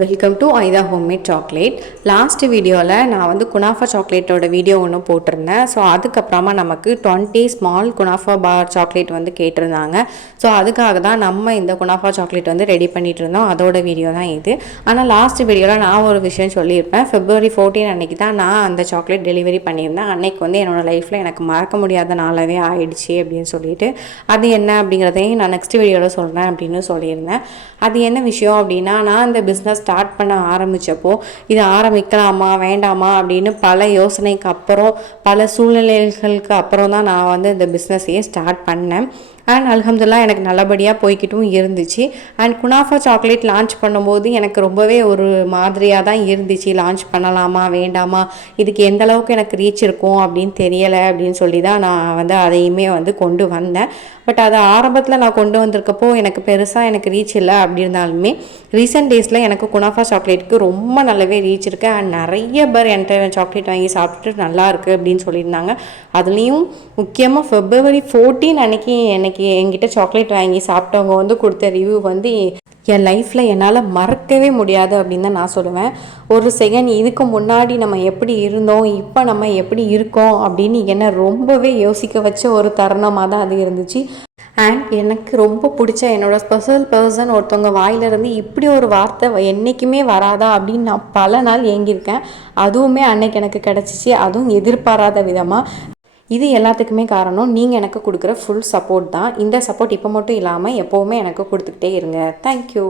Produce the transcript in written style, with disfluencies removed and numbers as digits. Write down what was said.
Welcome to ஐதா homemade chocolate. Last வீடியோவில் நான் வந்து குனாஃபா சாக்லேட்டோட வீடியோ ஒன்று போட்டிருந்தேன். ஸோ அதுக்கப்புறமா நமக்கு 20 ஸ்மால் குனாஃபா பார் சாக்லேட் வந்து கேட்டிருந்தாங்க. ஸோ அதுக்காக தான் நம்ம இந்த குனாஃபா சாக்லேட் வந்து ரெடி பண்ணிகிட்டு இருந்தோம். அதோட வீடியோ தான் இது. ஆனால் லாஸ்ட் வீடியோவில் நான் ஒரு விஷயம் சொல்லியிருப்பேன். February 14 அன்றைக்கி தான் நான் அந்த சாக்லேட் டெலிவரி பண்ணியிருந்தேன். அன்றைக்கி வந்து என்னோடய லைஃப்பில் எனக்கு மறக்க முடியாத நாளாகவே ஆயிடுச்சு அப்படின்னு சொல்லிட்டு, அது என்ன அப்படிங்கிறதையும் நான் நெக்ஸ்ட் வீடியோவில் சொல்கிறேன் அப்படின்னு சொல்லியிருந்தேன். அது என்ன விஷயம் அப்படின்னா, நான் இந்த பிஸ்னஸ் ஸ்டார்ட் பண்ண ஆரம்பித்தப்போ இது ஆரம்பிக்கலாமா வேண்டாமா அப்படின்னு பல யோசனைக்கு அப்புறம், பல சூழ்நிலைகளுக்கு அப்புறம் தான் நான் வந்து இந்த பிஸ்னஸையே ஸ்டார்ட் பண்ணேன். அண்ட் அல்ஹம்துலில்லாஹ் எனக்கு நல்லபடியாக போய்கிட்டும் இருந்துச்சு. அண்ட் குனாஃபா சாக்லேட் லான்ச் பண்ணும்போது எனக்கு ரொம்பவே ஒரு மாதிரியாக தான் இருந்துச்சு. லான்ச் பண்ணலாமா வேண்டாமா, இதுக்கு எந்த அளவுக்கு எனக்கு ரீச் இருக்கும் அப்படின்னு தெரியலை அப்படின்னு சொல்லி தான் நான் வந்து அதையுமே வந்து கொண்டு வந்தேன். பட் அதை ஆரம்பத்தில் நான் கொண்டு வந்திருக்கப்போ எனக்கு பெருசாக எனக்கு ரீச் இல்லை. அப்படி இருந்தாலுமே ரீசெண்ட் டேஸில் எனக்கு குனாஃபா சாக்லேட்டுக்கு ரொம்ப நல்லாவே ரீச் இருக்குது. அண்ட் நிறைய பேர் என்கிட்ட சாக்லேட் வாங்கி சாப்பிட்டுட்டு நல்லா இருக்குது அப்படின்னு சொல்லியிருந்தாங்க. அதுலேயும் முக்கியமாக February 14 அன்னைக்கு என்கிட்ட சாக்லேட் வாங்கி சாப்பிட்டவங்க வந்து கொடுத்த ரிவ்யூ வந்து என் லைஃப்பில் என்னால் மறக்கவே முடியாது அப்படின்னு தான் நான் சொல்லுவேன். ஒரு செகண்ட் இதுக்கு முன்னாடி நம்ம எப்படி இருந்தோம், இப்போ நம்ம எப்படி இருக்கோம் அப்படின்னு என்னை ரொம்பவே யோசிக்க வச்ச ஒரு தருணமாக தான் அது இருந்துச்சு. அண்ட் எனக்கு ரொம்ப பிடிச்ச என்னோடய ஸ்பெஷல் பர்சன் ஒருத்தவங்க வாயிலிருந்து இப்படி ஒரு வார்த்தை என்றைக்குமே வராதா அப்படின்னு நான் பல நாள் ஏங்கியிருக்கேன். அதுவுமே அன்னைக்கு எனக்கு கிடச்சிச்சு, அதுவும் எதிர்பாராத விதமாக. இது எல்லாத்துக்குமே காரணம் நீங்கள் எனக்கு கொடுக்குற ஃபுல் சப்போர்ட் தான். இந்த சப்போர்ட் இப்போ மட்டும் இல்லாமல் எப்போவுமே எனக்கு கொடுத்துக்கிட்டே இருங்க. தேங்க்யூ.